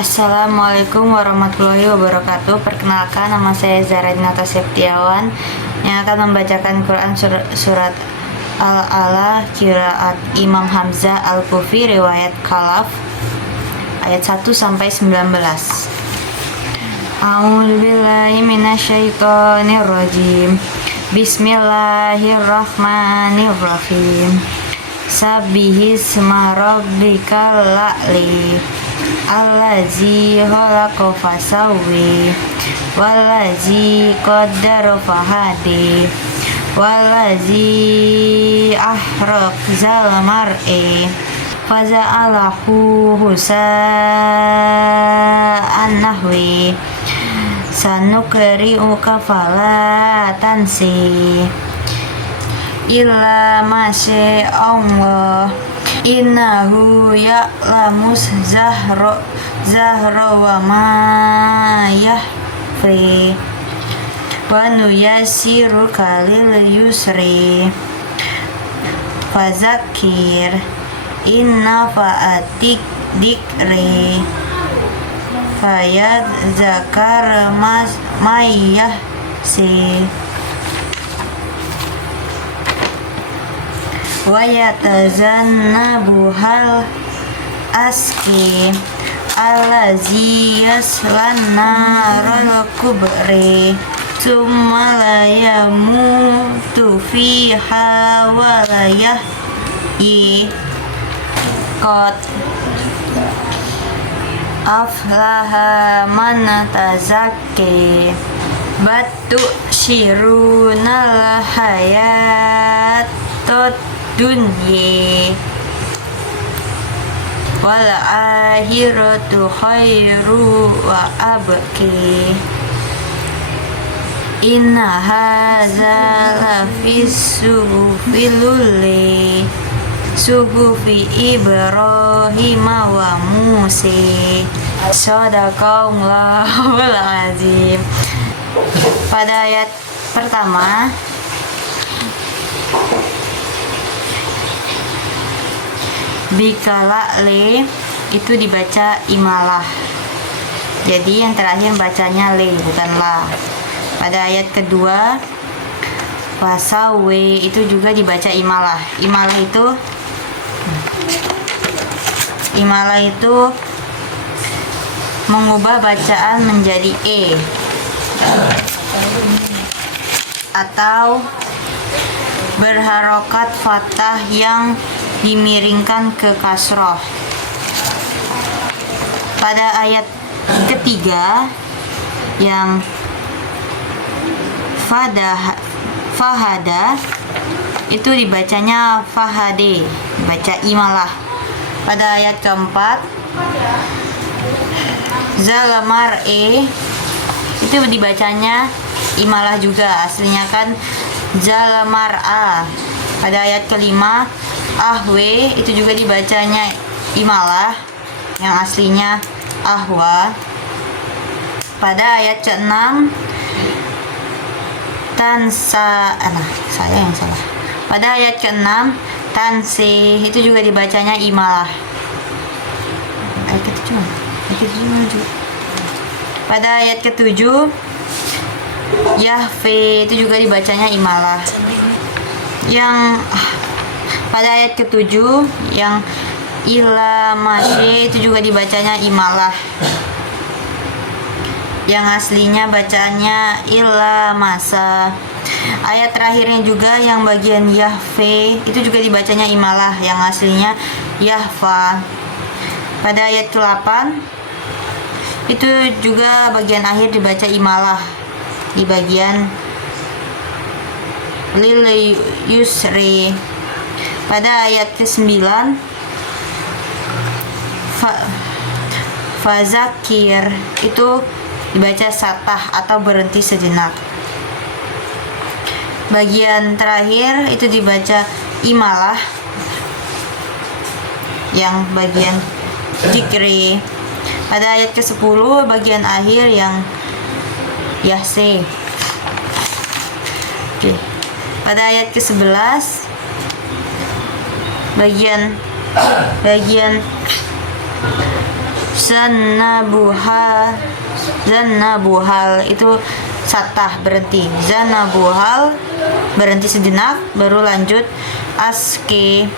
Assalamualaikum warahmatullahi wabarakatuh. Perkenalkan, nama saya Zara Dinata Septiawan yang akan membacakan Quran surat Al-Ala, qiraat Imam Hamzah Al-Kufi, riwayat Khalaf, ayat 1 sampai 19. A'udzubillahi minasyaitonirrajim. Bismillahirrahmanirrahim. Sabbihisma rabbikal la'li allazi khalaqa fasawwi wallazi qaddara fahadi wallazi ahraqzal mar'i faza'alahu husa'an nahwi sanukri'uka fala tansi illa masya Allah innahu ya'lamus zahra wa ma yahfi wa nuyassiruka lil yusri fazakir inna fa'atik dikri fayad zakar mayah si wa yatazannabuhal aski allazi yaslan naral kubri summa la yamutu fiha wa la yahyi qad aflaha man tazakki batu shirunal hayatot dunya wal akhiratu khairu wa abki inna hadza lafis suhufil suhufi Ibrahim wa Musa. Shadaqallahul azim. Pada ayat pertama bikala le itu dibaca imalah, jadi yang terakhir bacanya le bukan la. Pada ayat kedua wasawe itu juga dibaca imalah. Imalah itu mengubah bacaan menjadi e atau berharokat fathah yang dimiringkan ke kasroh. Pada ayat ketiga yang fahada itu dibacanya fahade, dibaca imalah. Pada ayat keempat zalamar itu dibacanya imalah juga, aslinya kan zalamar a. Pada ayat kelima ahwe itu juga dibacanya imalah, yang aslinya ahwa. Pada ayat ke-6 saya yang salah. Pada ayat ke-6 tansi itu juga dibacanya imalah. Ayat ke-7 maju. Pada ayat ke-7 Yahfe itu juga dibacanya imalah. Yang pada ayat ke-7 yang ila masye itu juga dibacanya imalah, yang aslinya bacaannya illa masa. Ayat terakhirnya juga yang bagian yahfe itu juga dibacanya imalah, yang aslinya yahfa. Pada ayat ke-8 itu juga bagian akhir dibaca imalah, di bagian lil yusri. Pada ayat ke-9 fazakir itu dibaca satah atau berhenti sejenak. Bagian terakhir itu dibaca imalah, yang bagian dikri. Pada ayat ke-10 bagian akhir yang yahse. Oke. Pada ayat ke-11 bagian Zanabuhal itu satah, berhenti. Zanabuhal berhenti sejenak baru lanjut. Aske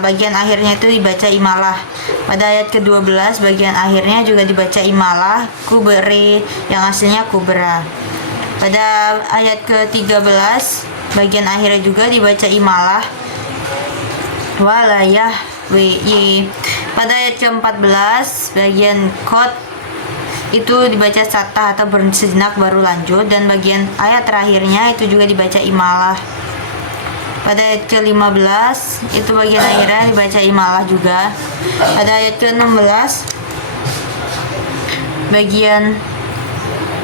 bagian akhirnya itu dibaca imalah. Pada ayat ke-12 bagian akhirnya juga dibaca imalah. Kubere yang aslinya kubra. Pada ayat ke-13 bagian akhirnya juga dibaca imalah. Walayah wy. Pada ayat ke-14 bagian kot itu dibaca satah atau berhenti sejenak baru lanjut, dan bagian ayat terakhirnya itu juga dibaca imalah. Pada ayat ke-15 itu bagian akhirnya dibaca imalah juga. Pada ayat ke-16 bagian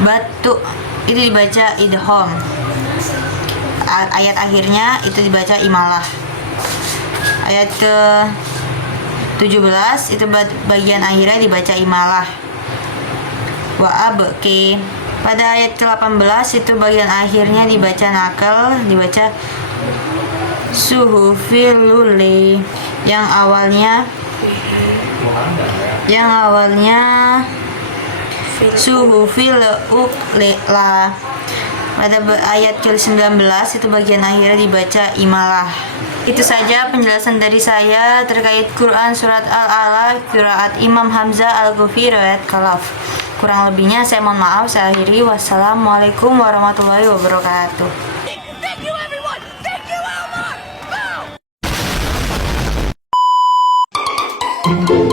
batu itu dibaca idhom. Ayat akhirnya itu dibaca imalah. Ayat ke-17 itu bagian akhirnya dibaca imalah. Wa abke. Pada ayat ke-18 itu bagian akhirnya dibaca nakal, dibaca suhufil lule yang awalnya suhufil ulela. Pada ayat ke-19 itu bagian akhirnya dibaca imalah. Itu saja penjelasan dari saya terkait Quran surat Al-Alaq, qiraat Imam Hamzah Al-Kufi, riwayat Khalaf. Kurang lebihnya saya mohon maaf. Saya akhiri. Wassalamualaikum warahmatullahi wabarakatuh. Thank you, everyone! Thank you, Elmer! Boom!